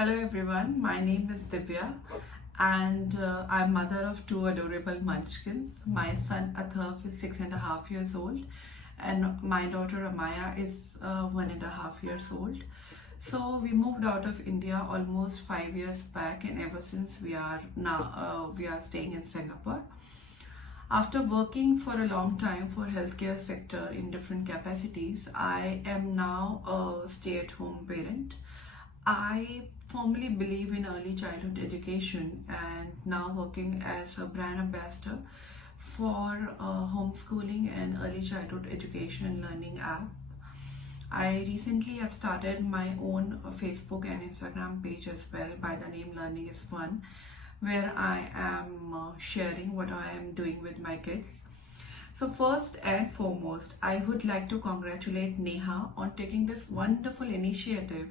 Hello everyone, my name is Divya and I'm mother of two adorable munchkins. My son Atharv is 6.5 years old and my daughter Amaya is 1.5 years old. So we moved out of India almost 5 years back, and ever since we are staying in Singapore. After working for a long time for healthcare sector in different capacities, I am now a stay-at-home parent. I firmly believe in early childhood education and now working as a brand ambassador for homeschooling and early childhood education and learning app. I recently have started my own Facebook and Instagram page as well by the name Learning is Fun, where I am sharing what I am doing with my kids. So first and foremost, I would like to congratulate Neha on taking this wonderful initiative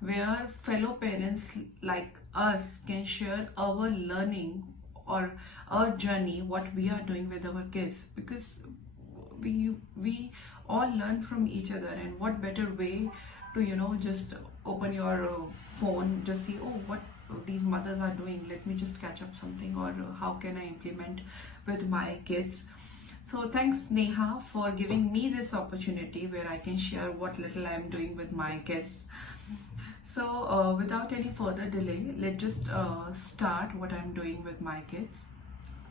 where fellow parents like us can share our learning or our journey, what we are doing with our kids, because we all learn from each other. And what better way to just open your phone, just see, oh, what these mothers are doing, let me just catch up something, or how can I implement with my kids. So thanks Neha for giving me this opportunity where I can share what little I am doing with my kids. So without any further delay, let's just start what I'm doing with my kids.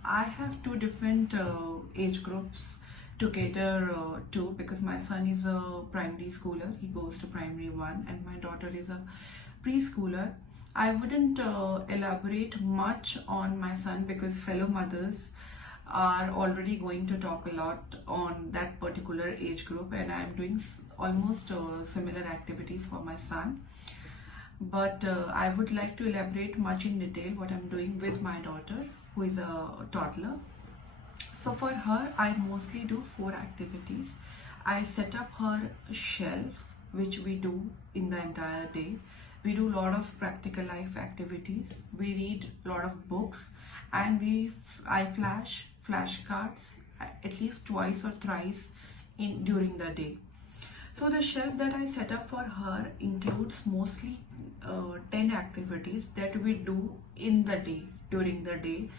I have two different age groups to cater to, because my son is a primary schooler, he goes to primary 1, and my daughter is a preschooler. I wouldn't elaborate much on my son because fellow mothers are already going to talk a lot on that particular age group, and I'm doing almost similar activities for my son. But I would like to elaborate much in detail what I'm doing with my daughter, who is a toddler. So for her, I mostly do 4 activities. I set up her shelf, which we do in the entire day. We do a lot of practical life activities. We read a lot of books, and I flash flashcards at least twice or thrice during the day. So the shelf that I set up for her includes mostly 10 activities that we do in the day, during the day,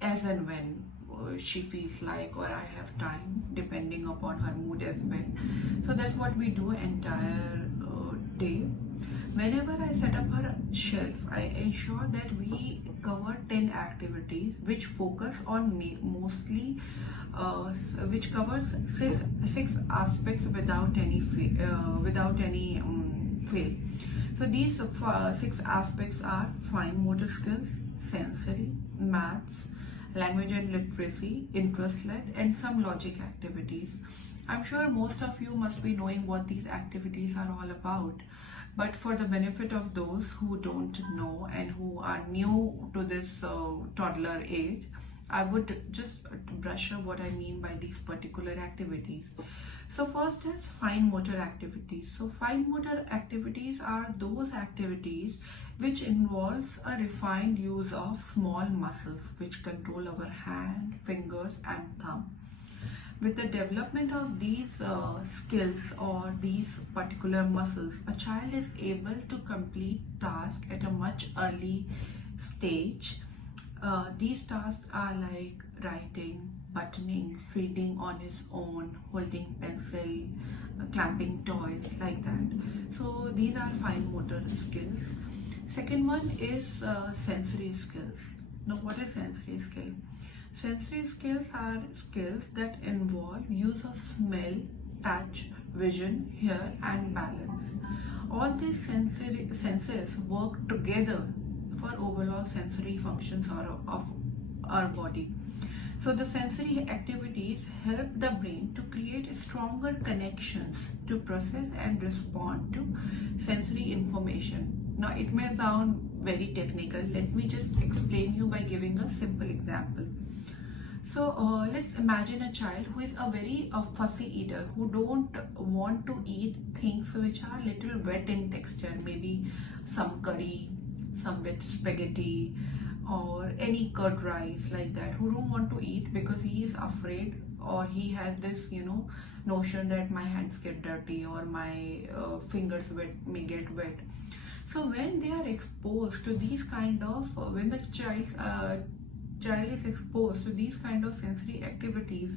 as and when she feels like or I have time, depending upon her mood as well. So that's what we do entire day. Whenever I set up her shelf, I ensure that we cover 10 activities which focus on mostly which covers six aspects without any fail. So these 6 aspects are fine motor skills, sensory, maths, language and literacy, interest-led, and some logic activities. I'm sure most of you must be knowing what these activities are all about. But for the benefit of those who don't know and who are new to this toddler age, I would just brush up what I mean by these particular activities. So first is fine motor activities. So fine motor activities are those activities which involves a refined use of small muscles which control our hand, fingers and thumb. With the development of these skills or these particular muscles, a child is able to complete tasks at a much early stage. These tasks are like writing, buttoning, feeding on his own, holding pencil, clamping toys, like that. So these are fine motor skills. Second one is sensory skills. Now what is sensory skill? Sensory skills are skills that involve use of smell, touch, vision, hear and balance. All these senses work together for overall sensory functions of our body. So the sensory activities help the brain to create stronger connections to process and respond to sensory information. Now it may sound very technical. Let me just explain you by giving a simple example. So let's imagine a child who is a very fussy eater, who don't want to eat things which are little wet in texture, maybe some curry, some wet spaghetti or any curd rice, like that, who don't want to eat because he is afraid, or he has this notion that my hands get dirty or my fingers may get wet. So when they are exposed to these kind of when the child is exposed to these kind of sensory activities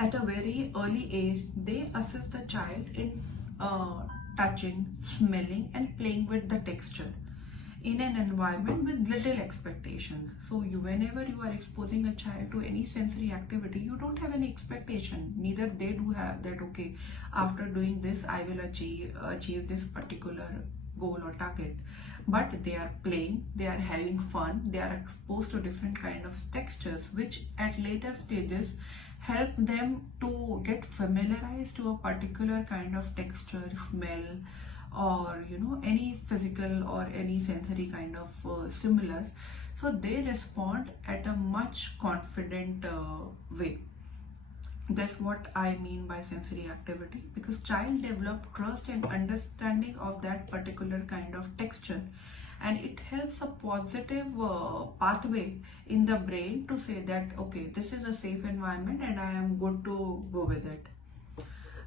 at a very early age, they assist the child in touching, smelling, and playing with the texture in an environment with little expectations. So whenever you are exposing a child to any sensory activity, you don't have any expectation. Neither they do have that, okay, after doing this I will achieve this particular goal or target. But they are playing, they are having fun, they are exposed to different kind of textures, which at later stages help them to get familiarized to a particular kind of texture, smell, or any physical or any sensory kind of stimulus. So they respond at a much confident way. That's what I mean by sensory activity, because child develop trust and understanding of that particular kind of texture, and it helps a positive pathway in the brain to say that, okay, this is a safe environment and I am good to go with it.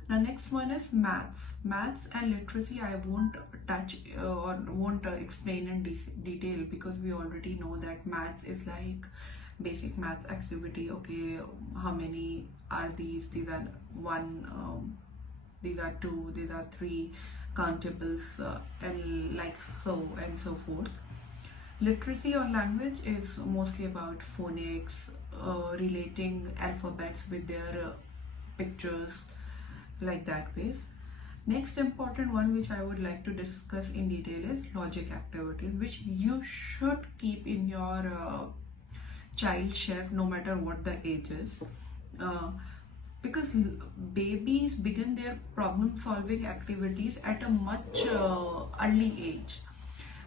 Now next one is maths and literacy. I won't touch or won't explain in detail, because we already know that maths is like basic maths activity. Okay, how many are these are one, these are two, these are three countables, and like so and so forth. Literacy or language is mostly about phonics, relating alphabets with their pictures, like that ways. Next important one which I would like to discuss in detail is logic activities, which you should keep in your child shelf no matter what the age is, because babies begin their problem solving activities at a much early age.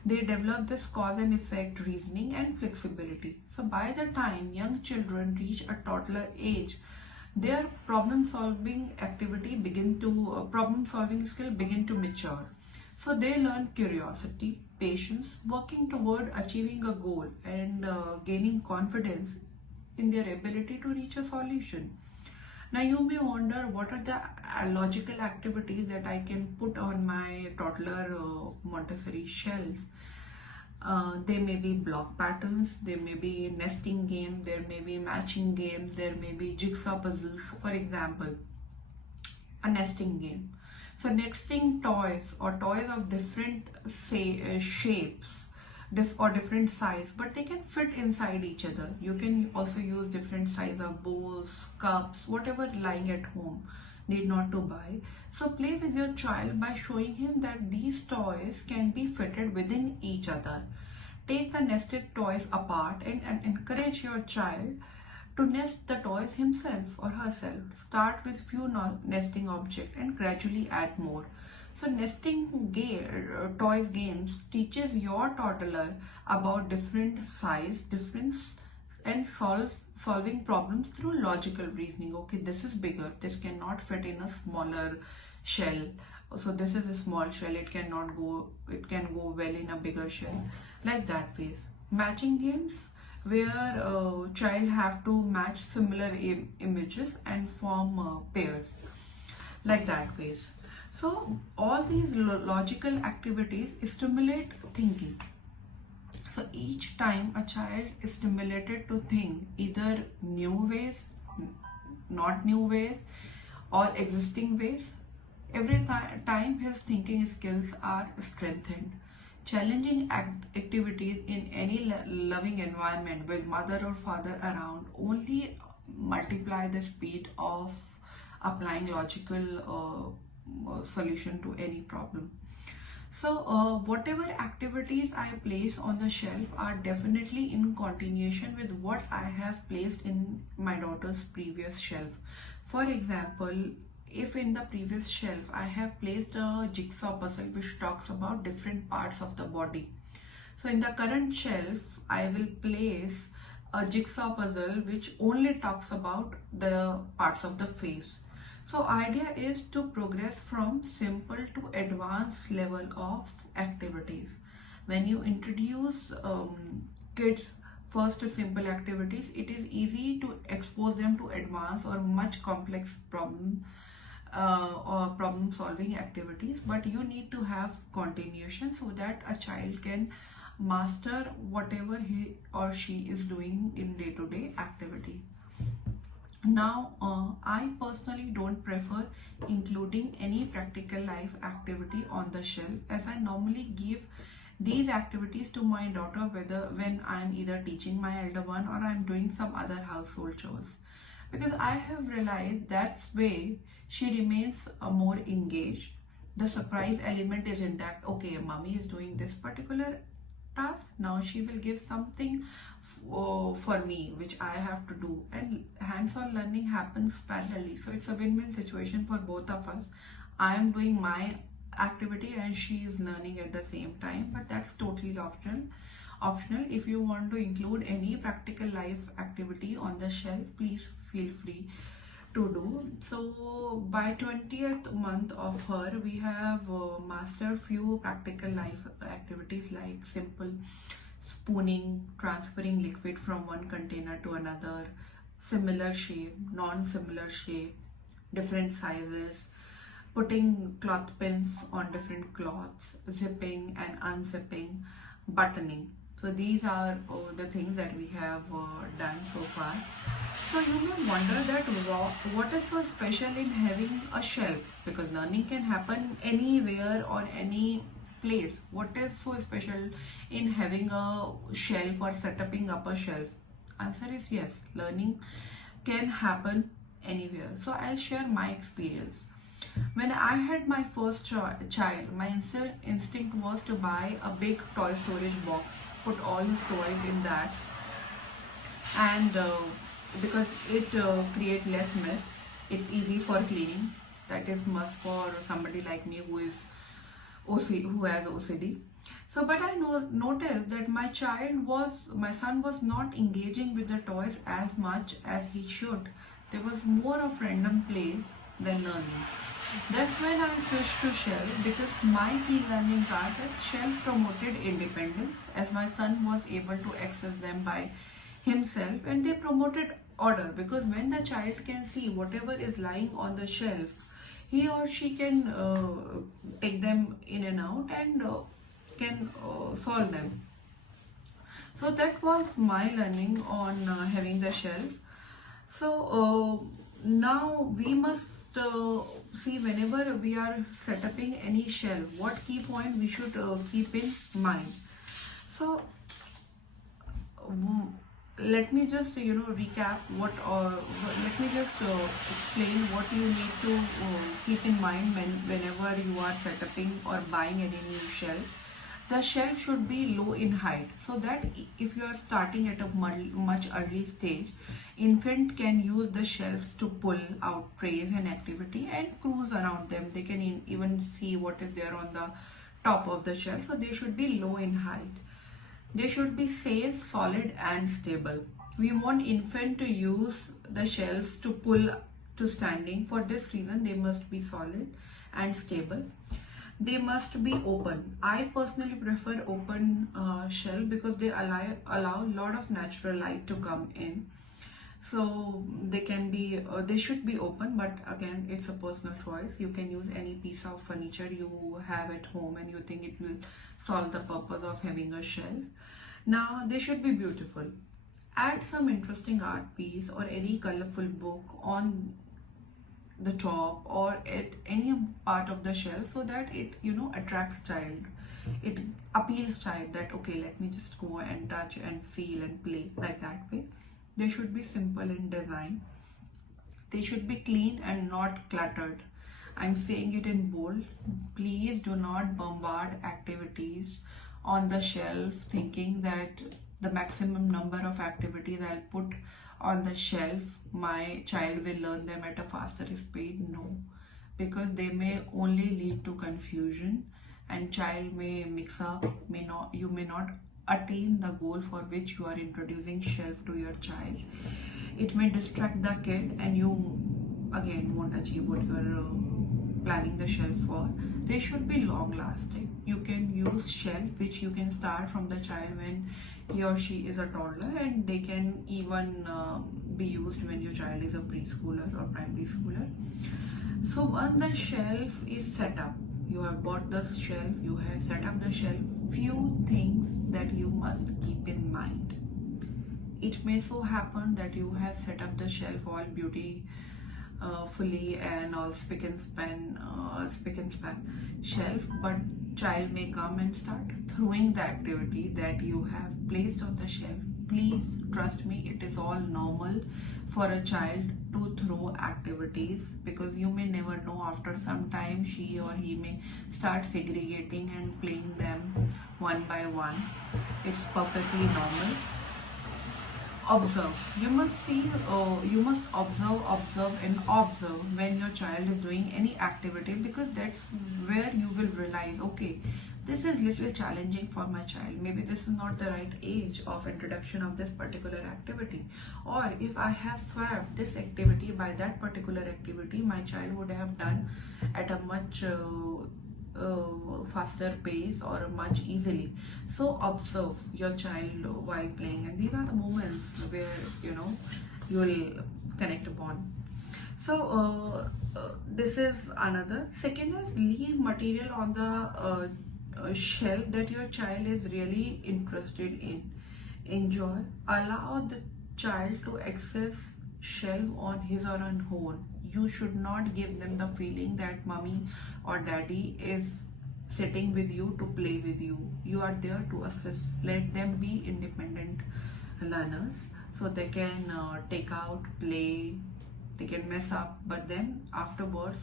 They develop this cause and effect reasoning and flexibility. So by the time young children reach a toddler age, their problem solving skill begin to mature. So they learn curiosity, patience, working toward achieving a goal, and gaining confidence in their ability to reach a solution. Now you may wonder, what are the logical activities that I can put on my toddler Montessori shelf? There may be block patterns, there may be nesting game, there may be matching games, there may be jigsaw puzzles. For example, a nesting game. So nesting toys, or toys of different shapes or different size, but they can fit inside each other. You can also use different size of bowls, cups, whatever lying at home, need not to buy. So play with your child by showing him that these toys can be fitted within each other. Take the nested toys apart and encourage your child to nest the toys himself or herself. Start with few nesting objects and gradually add more. So nesting toys games teaches your toddler about different size difference and solving problems through logical reasoning. Okay, this is bigger, this cannot fit in a smaller shell, so this is a small shell, it can go well in a bigger shell, like that ways. Matching games, where child have to match similar images and form pairs, like that ways. So all these logical activities stimulate thinking. So each time a child is stimulated to think either new ways, not new ways, or existing ways, every time his thinking skills are strengthened. Challenging activities in any loving environment with mother or father around only multiply the speed of applying logical solution to any problem. So whatever activities I place on the shelf are definitely in continuation with what I have placed in my daughter's previous shelf. For example, if in the previous shelf I have placed a jigsaw puzzle which talks about different parts of the body, so in the current shelf I will place a jigsaw puzzle which only talks about the parts of the face. So idea is to progress from simple to advanced level of activities. When you introduce kids first to simple activities, it is easy to expose them to advanced or much complex problem or problem solving activities, but you need to have continuation so that a child can master whatever he or she is doing in day to day activity. Now, I personally don't prefer including any practical life activity on the shelf, as I normally give these activities to my daughter whether when I'm either teaching my elder one or I'm doing some other household chores, because I have realized that's way she remains more engaged. The surprise element is intact. Okay, mommy is doing this particular task, now she will give something for me which I have to do, and hands-on learning happens parallelly, so it's a win-win situation for both of us. I am doing my activity and she is learning at the same time, but that's totally optional. If you want to include any practical life activity on the shelf, please feel free to do so. By 20th month of her, we have mastered few practical life activities like simple spooning, transferring liquid from one container to another, similar shape, non-similar shape, different sizes, putting cloth pins on different cloths, zipping and unzipping, buttoning. So these are the things that we have done so far. So you may wonder that what is so special in having a shelf, because learning can happen anywhere or any place. What is so special in having a shelf or setting up a shelf? Answer is yes, learning can happen anywhere. So I'll share my experience. When I had my first child, my instinct was to buy a big toy storage box, put all his toys in that, and because it creates less mess, it's easy for cleaning. That is must for somebody like me who is who has OCD. So, but I noticed that my son was not engaging with the toys as much as he should. There was more of random plays than learning. That's when I switched to shelf, because my key learning part is shelf promoted independence, as my son was able to access them by himself, and they promoted order, because when the child can see whatever is lying on the shelf, he or she can take them in and out and can solve them. So that was my learning on having the shelf. So now we must see, whenever we are setting any shelf, what key point we should keep in mind. So let me just recap what let me just explain what you need to keep in mind whenever you are setting or buying any new shelf. The shelf should be low in height, so that if you are starting at a much early stage, infant can use the shelves to pull out trays and activity and cruise around them. They can even see what is there on the top of the shelf, so they should be low in height. They should be safe, solid and stable. We want infant to use the shelves to pull to standing. For this reason, they must be solid and stable. They must be open. I personally prefer open shelf, because they allow a lot of natural light to come in. So they can be they should be open, but again, it's a personal choice. You can use any piece of furniture you have at home and you think it will solve the purpose of having a shelf. Now they should be beautiful. Add some interesting art piece or any colorful book on the top or at any part of the shelf, so that it attracts child. It appeals child that okay, let me just go and touch and feel and play, like that way. They should be simple in design. They should be clean and not cluttered. I'm saying it in bold. Please do not bombard activities on the shelf thinking that the maximum number of activities I'll put on the shelf, my child will learn them at a faster speed. No, because they may only lead to confusion and child may mix up, you may not attain the goal for which you are introducing shelf to your child. It may distract the kid and you again won't achieve what you are planning the shelf for. They should be long lasting. You can use shelf which you can start from the child when he or she is a toddler, and they can even be used when your child is a preschooler or primary schooler. So once the shelf is set up, you have bought the shelf, you have set up the shelf, few things that you must keep in mind. It may so happen that you have set up the shelf all beauty fully and all spick and span shelf, but child may come and start throwing the activity that you have placed on the shelf. Please trust me, it is all normal for a child to throw activities, because you may never know, after some time she or he may start segregating and playing them one by one. It's perfectly normal. Observe. You must see, you must observe when your child is doing any activity, because that's where you will realize, okay, this is little challenging for my child. Maybe this is not the right age of introduction of this particular activity. Or if I have swapped this activity by that particular activity, my child would have done at a much faster pace or much easily. So observe your child while playing, and these are the moments where you will connect upon. So this is another. Second is, leave material on the shelf that your child is really interested in. Enjoy. Allow the child to access shelf on his or her own. You should not give them the feeling that mommy or daddy is sitting with you to play with you. You are there to assist. Let them be independent learners, so they can take out, play, they can mess up, but then afterwards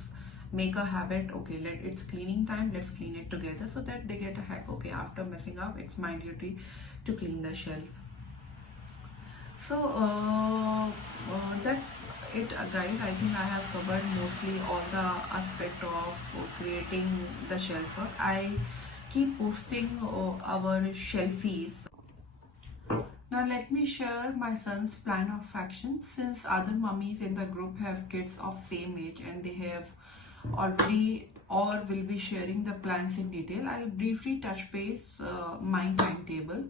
make a habit. Okay, it's cleaning time, let's clean it together, so that they get a hack. Okay, after messing up, it's my duty to clean the shelf. So that's it, guys. I think I have covered mostly all the aspect of creating the shelf. I keep posting our shelfies. Now let me share my son's plan of action. Since other mummies in the group have kids of same age and they have already or will be sharing the plans in detail, I'll briefly touch base my timetable.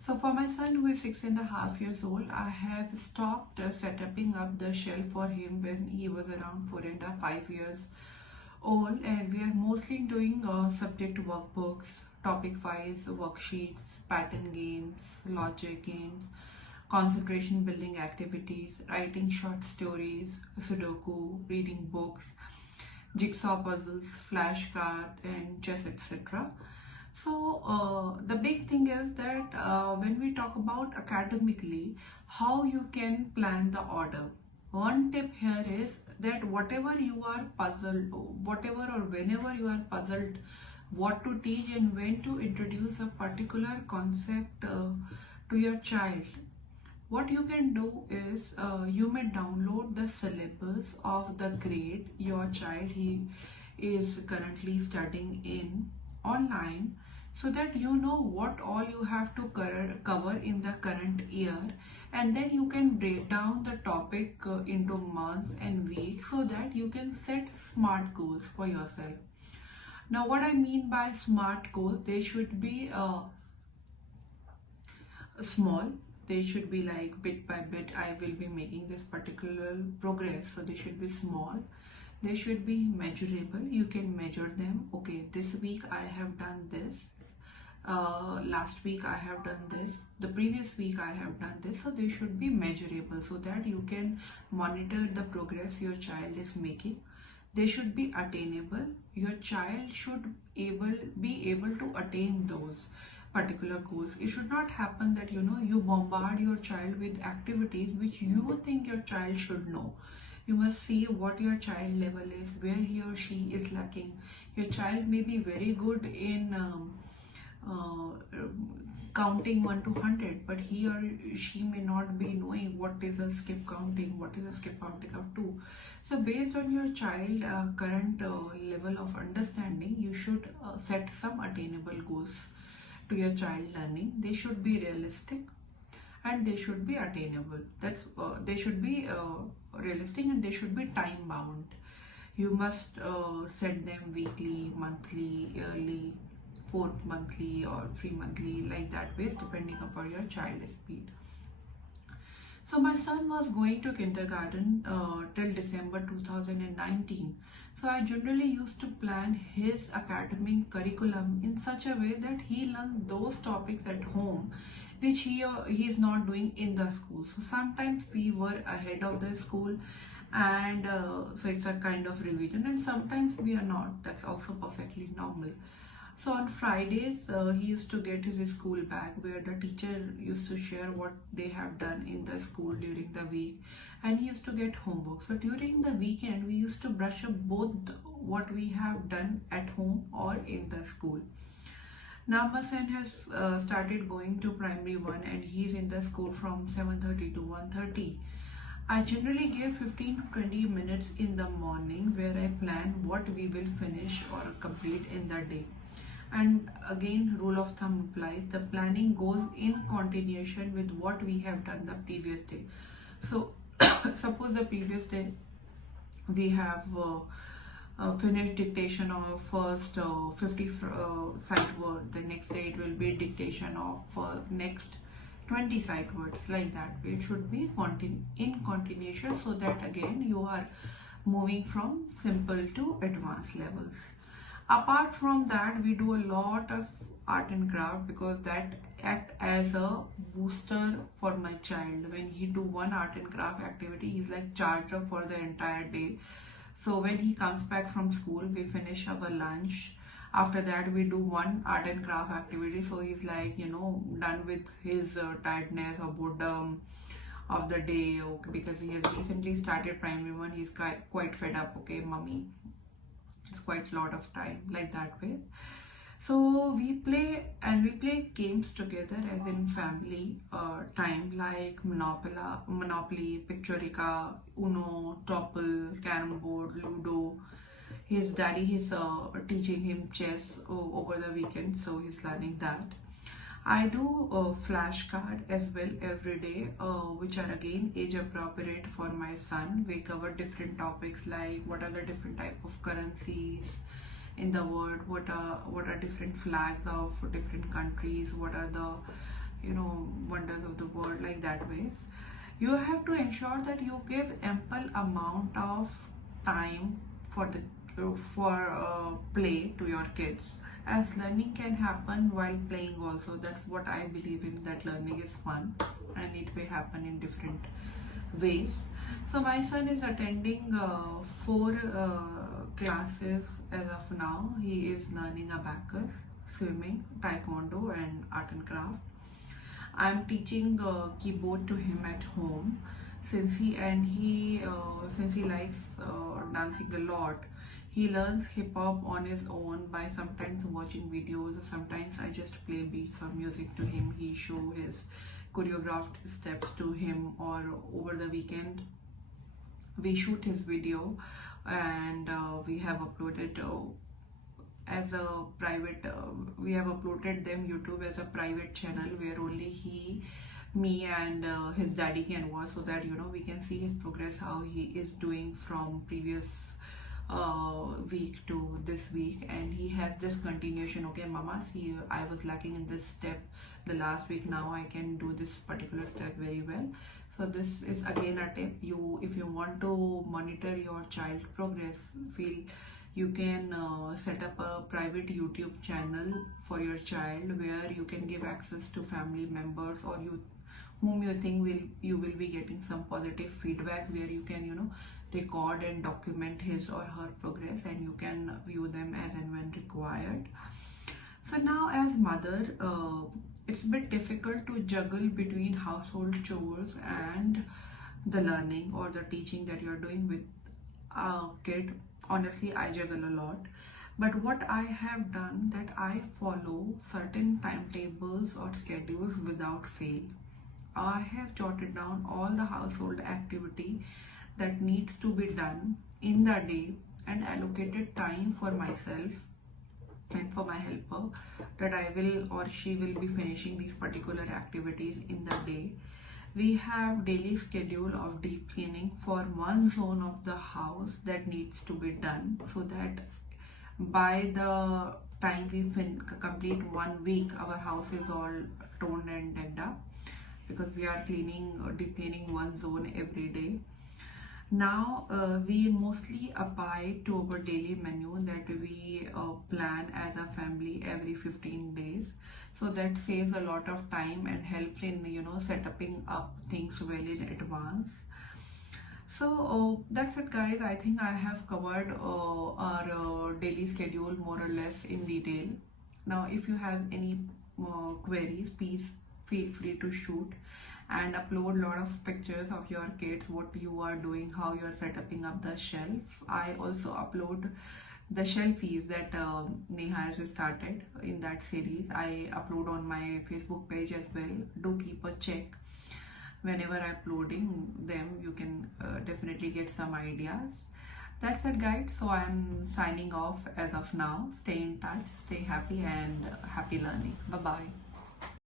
So for my son, who is 6.5 years old, I have stopped setting up the shelf for him when he was around 4.5 5 years old, and we are mostly doing subject workbooks, topic wise worksheets, pattern games, logic games, concentration building activities, writing short stories, sudoku, reading books, jigsaw puzzles, flashcard, and chess, etc. So the big thing is that when we talk about academically, how you can plan the order. One tip here is that whatever you are puzzled, whatever or whenever you are puzzled what to teach and when to introduce a particular concept to your child, what you can do is you may download the syllabus of the grade your child he is currently studying in online, so that you know what all you have to cover in the current year, and then you can break down the topic into months and weeks, so that you can set smart goals for yourself. Now what I mean by smart goals, they should be small. They should be like bit by bit I will be making this particular progress, so they should be small. They should be measurable. You can measure them. Okay, this week I have done this, last week I have done this, the previous week I have done this. So they should be measurable, so that you can monitor the progress your child is making. They should be attainable. Your child should be able to attain those particular goals. It should not happen that you bombard your child with activities which you think your child should know. You must see what your child level is, where he or she is lacking. Your child may be very good in counting 1 to 100, but he or she may not be knowing what is a skip counting, what is a skip counting of 2. So based on your child current level of understanding, you should set some attainable goals to your child learning. They should be realistic and they should be attainable. That's they should be realistic and they should be time bound. You must set them weekly, monthly, yearly, 4th monthly or 3 monthly, like that ways, depending upon your child speed. So my son was going to kindergarten till December 2019. So I generally used to plan his academic curriculum in such a way that he learns those topics at home which he is not doing in the school. So sometimes we were ahead of the school, and so it's a kind of revision, and sometimes we are not. That's also perfectly normal. So on Fridays, he used to get his school bag where the teacher used to share what they have done in the school during the week, and he used to get homework. So during the weekend, we used to brush up both what we have done at home or in the school. Now my son has started going to primary one, and he's in the school from 7:30 to 1:30. I generally give 15 to 20 minutes in the morning where I plan what we will finish or complete in the day. And again, rule of thumb applies. The planning goes in continuation with what we have done the previous day. So suppose the previous day we have finished dictation of first 50 sight word. The next day it will be dictation of next 20 sight words, like that. It should be in continuation, so that again you are moving from simple to advanced levels. Apart from that, we do a lot of art and craft because that act as a booster for my child. When he do one art and craft activity, he's like charged up for the entire day. So when he comes back from school, we finish our lunch. After that, we do one art and craft activity. So he's like, done with his tiredness or boredom of the day. Okay, because he has recently started primary one. He's quite fed up. Okay, mommy, it's quite a lot of time, like that way. So we play games together as in family time, like Monopoly, Pictorica, Uno, Topple, Carrom board, Ludo. His daddy is teaching him chess over the weekend, so he's learning that. I do flashcard as well every day, which are again age appropriate for my son. We cover different topics like what are the different type of currencies in the world, what are different flags of different countries, what are the wonders of the world, like that ways. You have to ensure that you give ample amount of time for the play to your kids, as learning can happen while playing also. That's what I believe in, that learning is fun and it may happen in different ways. So my son is attending 4 classes as of now. He is learning abacus, swimming, taekwondo and art and craft. I'm teaching keyboard to him at home, since he likes dancing a lot. He learns hip hop on his own by sometimes watching videos, or sometimes I just play beats or music to him. He show his choreographed steps to him, or over the weekend we shoot his video, and we have uploaded as a private we have uploaded them YouTube as a private channel where only me and his daddy can watch, so that we can see his progress, how he is doing from previous week to this week. And he has this continuation. Okay, mama, see, I was lacking in this step the last week, now I can do this particular step very well. So this is again a tip. If you want to monitor your child progress, you can set up a private YouTube channel for your child, where you can give access to family members or whom you think you will be getting some positive feedback, where you can record and document his or her progress, and you can view them as and when required. So now, as mother, it's a bit difficult to juggle between household chores and the learning or the teaching that you're doing with a kid. Honestly, I juggle a lot. But what I have done, that I follow certain timetables or schedules without fail. I have jotted down all the household activity that needs to be done in the day, and allocated time for myself and for my helper, that I will or she will be finishing these particular activities in the day. We have daily schedule of deep cleaning for one zone of the house that needs to be done, so that by the time we complete 1 week, our house is all toned and decked up. because we are cleaning, deep cleaning one zone every day. Now we mostly abide to our daily menu that we plan as a family every 15 days. So that saves a lot of time and helps in setting up things well in advance. So that's it, guys. I think I have covered our daily schedule more or less in detail. Now, if you have any queries, please feel free to shoot and upload a lot of pictures of your kids, what you are doing, how you are setting up the shelf. I also upload the shelfies that Neha has started in that series. I upload on my Facebook page as well. Do keep a check whenever I'm uploading them. You can definitely get some ideas. That's it, guys. So I'm signing off as of now. Stay in touch, stay happy, and happy learning. Bye bye.